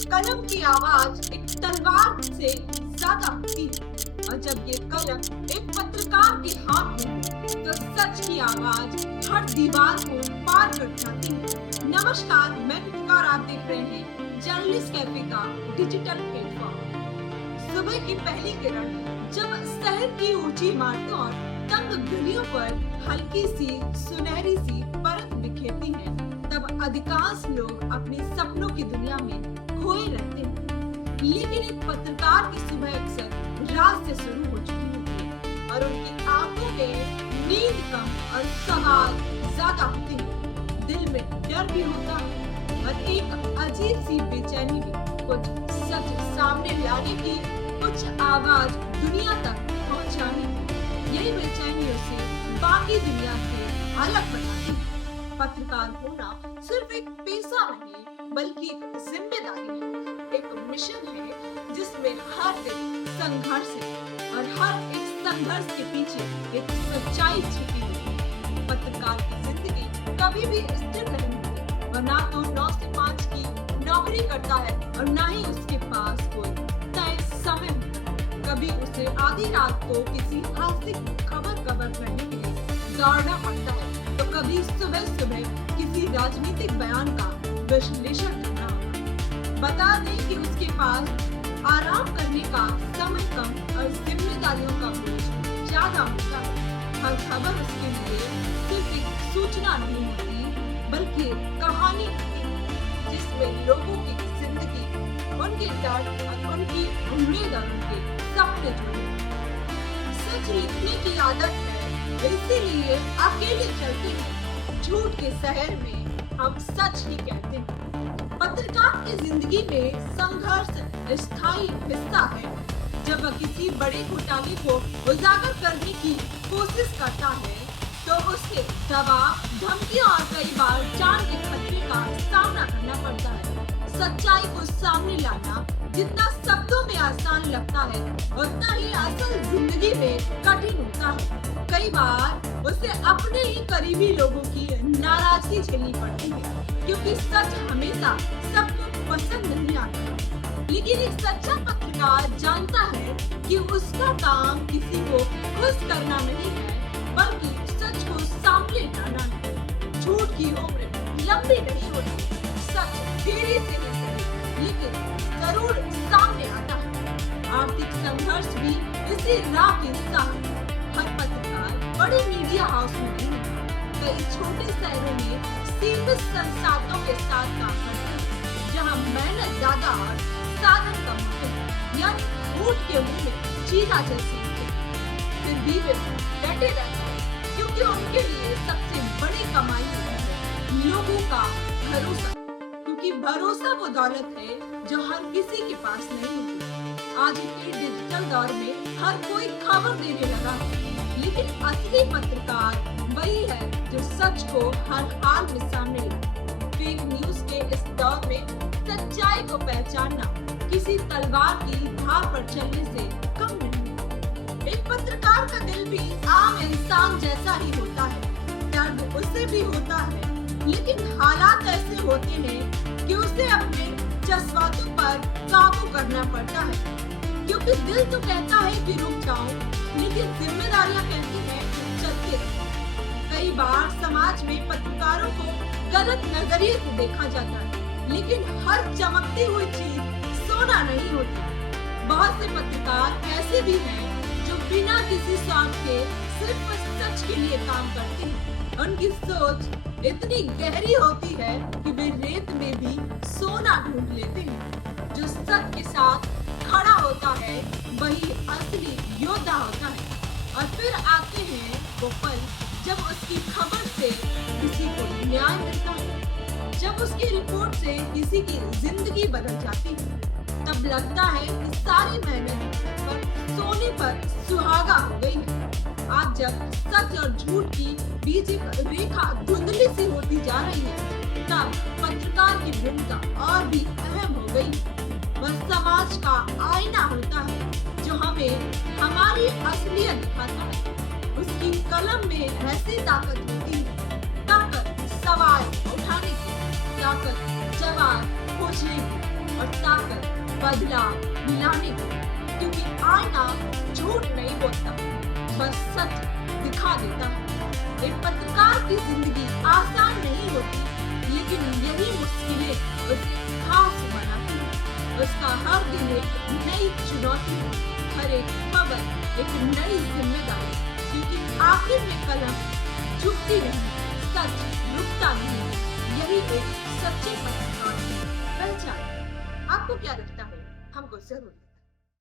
कलम की आवाज एक तलवार से ज्यादा होती है और जब ये कलम एक पत्रकार के हाथ में हो तो सच की आवाज हर दीवार को पार कर जाती है। नमस्कार, मैं कृतिका और आप देख रहे हैं जर्नलिस्ट कैफे का डिजिटल प्लेटफॉर्म। सुबह की पहली किरण जब शहर की ऊंची इमारतों और तंग गलियों पर हल्की सी सुनहरी सी परत बिखेरती है, तब अधिकांश लोग अपने सपनों की दुनिया में खोए रहते हैं। लेकिन एक पत्रकार की सुबह अक्सर रात से शुरू हो चुकी होती है और उनकी आंखों में नींद कम और सवाल ज्यादा होते हैं। दिल में डर भी होता है और एक अजीब सी बेचैनी भी, कुछ सच सामने लाने की, कुछ आवाज दुनिया तक पहुंचाने की। यही बेचैनी उसे बाकी दुनिया से अलग बनाती है। पत्रकार होना सिर्फ एक पेशा नहीं बल्कि एक जिम्मेदारी है, एक मिशन है जिसमें हर दिन संघर्ष है और हर एक संघर्ष के पीछे एक सच्चाई छिपी हुई है। पत्रकार की जिंदगी कभी भी स्थिर नहीं होती और ना तो 9 से 5 की नौकरी करता है और ना ही उसके पास कोई तय समय होता है। कभी उसे आधी रात को किसी हादसे खबर करने के लिए दौड़ना पड़ता है तो कभी सुबह सुबह किसी राजनीतिक बयान का विश्लेषण करना होता है। बता दें कि उसके पास आराम करने का समय कम और जिम्मेदारियों का बोझ ज्यादा होता है। हर खबर उसके लिए सिर्फ एक सूचना नहीं होती बल्कि एक कहानी होती है जिसमें लोगों की जिंदगी, उनके दर्द और उनकी उम्मीद और उनके सपने जुड़े। सच लिखने की आदत है, इसीलिए अकेले चलते हैं। झूठ के शहर में हम सच ही कहते हैं। पत्रकार की जिंदगी में संघर्ष स्थायी हिस्सा है। जब वह किसी बड़े घोटाले को उजागर करने की कोशिश करता है तो उसे दबाव, धमकियों और कई बार जान के खतरे का सामना करना पड़ता है। सच्चाई को सामने लाना जितना शब्दों में आसान लगता है उतना ही असल जिंदगी में कठिन होता है। कई बार उसे अपने ही करीबी लोगों की नाराजगी झेलनी पड़ती है क्योंकि सच हमेशा सबको पसंद नहीं आता। लेकिन एक सच्चा पत्रकार जानता है कि उसका काम किसी को खुश करना नहीं है बल्कि सच को सामने लाना है। झूठ की उम्र लंबी नहीं होती, सच देरी से नहीं लेकिन जरूर सामने आता है। आर्थिक संघर्ष भी इसी राह की हिस्सा है। हर पत्रकार बड़े मीडिया हाउस में नहीं है, कई छोटे शहरों में सीमित संसाधनों के साथ काम करते हैं जहां मेहनत ज्यादा और साधन कम होते हैं, यानी ऊंट के मुंह में चीता जैसे होते हैं। फिर भी वे डटे रहते हैं क्योंकि उनके लिए सबसे बड़ी कमाई होती है लोगों का भरोसा, क्योंकि भरोसा वो दौलत है जो हर किसी के पास नहीं होती। आज के डिजिटल दौर में हर कोई खबर देने लगा है, लेकिन असली पत्रकार वही है जो सच को हर हाल में सामने लाए। फेक न्यूज के इस दौर में सच्चाई को पहचानना किसी तलवार की धार पर चलने से कम नहीं। एक पत्रकार का दिल भी आम इंसान जैसा ही होता है, दर्द उसे भी होता है, लेकिन हालात ऐसे होते हैं कि उसे अपने जज्बातों पर काबू करना पड़ता है। क्योंकि दिल तो कहता है कि रुक जाओ, लेकिन जिम्मेदारियां कहती हैं चलते रहो। कई बार समाज में पत्रकारों को गलत नजरिए से देखा जाता है, लेकिन हर चमकती हुई चीज सोना नहीं होती। बहुत से पत्रकार ऐसे भी हैं जो बिना किसी स्वार्थ के सिर्फ सच के लिए काम करते हैं। उनकी सोच इतनी गहरी होती है कि वे रेत में भी सोना ढूंढ लेते हैं। जो सच के साथ खड़ा होता है वही असली योद्धा होता है। और फिर आते हैं वो पल जब उसकी खबर से किसी को न्याय मिलता है, जब उसकी रिपोर्ट से किसी की जिंदगी बदल जाती है। तब लगता है कि सारी मेहनत पर सोने पर सुहागा हो गई है। आज जब सच और झूठ की बीच एक रेखा धुंधली सी होती जा रही है, तब पत्रकार की भूमिका और भी अहम हो गई है। वह समाज का आईना होता है जो हमें हमारी असलियत दिखाता है। उसकी कलम में ऐसी ताकत होती है, ताकत सवाल उठाने की, ताकत जवाब खोजने की, और ताकत बदलाव लाने की, क्योंकि आईना झूठ नहीं बोलता, बस सच दिखा देता है। एक पत्रकार की जिंदगी आसान नहीं होती, लेकिन यही मुश्किलें उसे खास बनाती है। उसका हर दिन एक नई चुनौती है, हर एक खबर एक नई जिम्मेदारी, क्योंकि आखिर में कलम झुकती नहीं, सच रुकता नहीं। यही एक सच्चे पत्रकार की पहचान है। आपको क्या लगता है? हमको जरूर